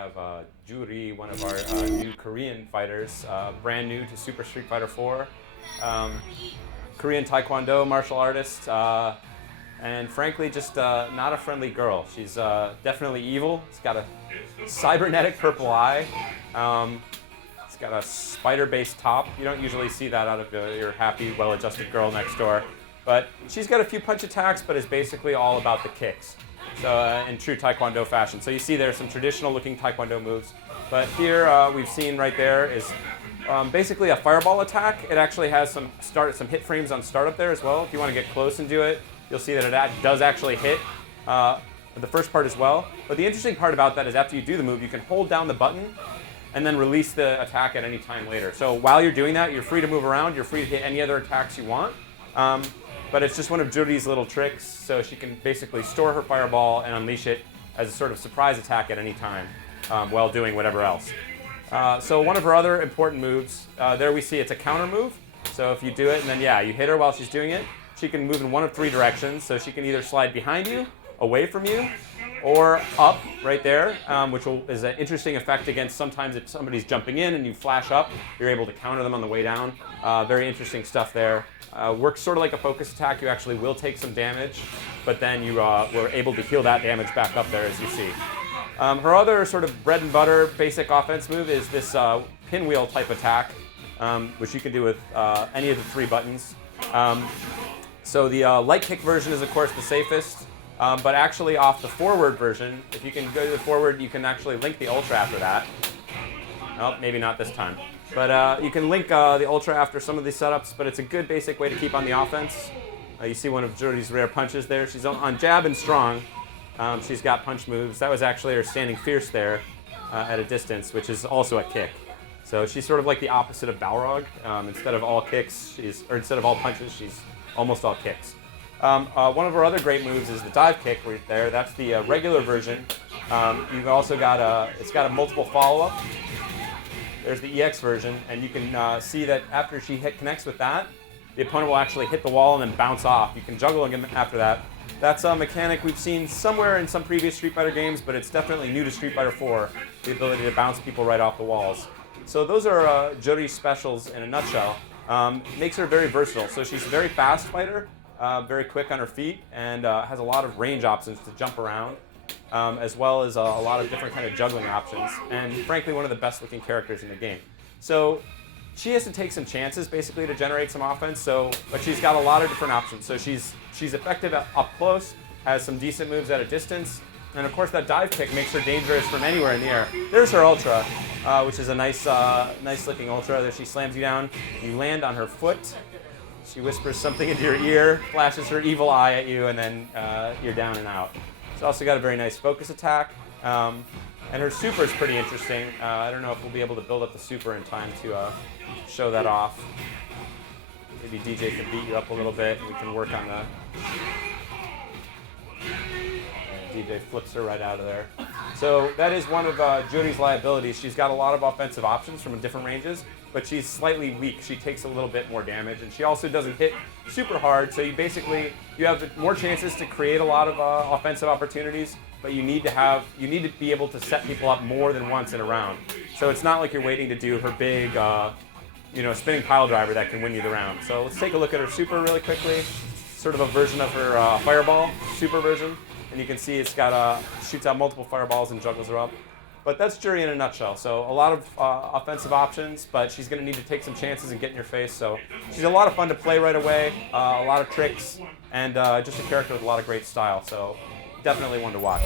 have Juri, one of our new Korean fighters, brand new to Super Street Fighter 4. Korean Taekwondo martial artist, and frankly just not a friendly girl. She's definitely evil. She's got a cybernetic purple eye. It's got a spider-based top. You don't usually see that out of your happy, well-adjusted girl next door. But she's got a few punch attacks, but is basically all about the kicks. So in true Taekwondo fashion. So you see there's some traditional-looking Taekwondo moves. But here we've seen right there is basically a fireball attack. It actually has some hit frames on startup there as well. If you want to get close and do it, you'll see that it does actually hit the first part as well. But the interesting part about that is after you do the move, you can hold down the button and then release the attack at any time later. So while you're doing that, you're free to move around. You're free to hit any other attacks you want. But it's just one of Juri's little tricks, so she can basically store her fireball and unleash it as a sort of surprise attack at any time while doing whatever else. So one of her other important moves, there we see it's a counter move. So if you do it and then, yeah, you hit her while she's doing it, she can move in one of three directions. So she can either slide behind you, away from you, or up right there, which is an interesting effect against sometimes if somebody's jumping in and you flash up, you're able to counter them on the way down. Very interesting stuff there. Works sort of like a focus attack. You actually will take some damage, but then you were able to heal that damage back up there, as you see. Her other sort of bread and butter basic offense move is this pinwheel type attack, which you can do with any of the three buttons. So the light kick version is, of course, the safest. But actually off the forward version, if you can go to the forward, you can actually link the Ultra after that. Oh, maybe not this time. But you can link the Ultra after some of these setups, but it's a good basic way to keep on the offense. You see one of Juri's rare punches there. She's on jab and strong. She's got punch moves. That was actually her standing fierce there at a distance, which is also a kick. So she's sort of like the opposite of Balrog. Instead of all kicks, instead of all punches, she's almost all kicks. One of our other great moves is the dive kick right there. That's the regular version. You've also got it's got a multiple follow-up. There's the EX version, and you can see that after she connects with that, the opponent will actually hit the wall and then bounce off. You can juggle again after that. That's a mechanic we've seen somewhere in some previous Street Fighter games, but it's definitely new to Street Fighter 4, the ability to bounce people right off the walls. So those are Juri's specials in a nutshell. Makes her very versatile. So she's a very fast fighter. Very quick on her feet, and has a lot of range options to jump around, as well as a lot of different kind of juggling options, and frankly one of the best looking characters in the game. So she has to take some chances basically to generate some offense, but she's got a lot of different options. So she's effective up close, has some decent moves at a distance, and of course that dive kick makes her dangerous from anywhere in the air. There's her Ultra, which is a nice looking Ultra. There she slams you down, you land on her foot. She whispers something into your ear, flashes her evil eye at you, and then you're down and out. She's also got a very nice focus attack, and her super is pretty interesting. I don't know if we'll be able to build up the super in time to show that off. Maybe DJ can beat you up a little bit, and we can work on the... DJ flips her right out of there. So that is one of Juri's liabilities. She's got a lot of offensive options from different ranges, but she's slightly weak. She takes a little bit more damage, and she also doesn't hit super hard, so you have more chances to create a lot of offensive opportunities, but you need to be able to set people up more than once in a round. So it's not like you're waiting to do her big spinning pile driver that can win you the round. So let's take a look at her super really quickly. Sort of a version of her fireball, super version. And you can see it's got shoots out multiple fireballs and juggles her up. But that's Juri in a nutshell. So a lot of offensive options, but she's going to need to take some chances and get in your face. So she's a lot of fun to play right away, a lot of tricks, and just a character with a lot of great style. So definitely one to watch.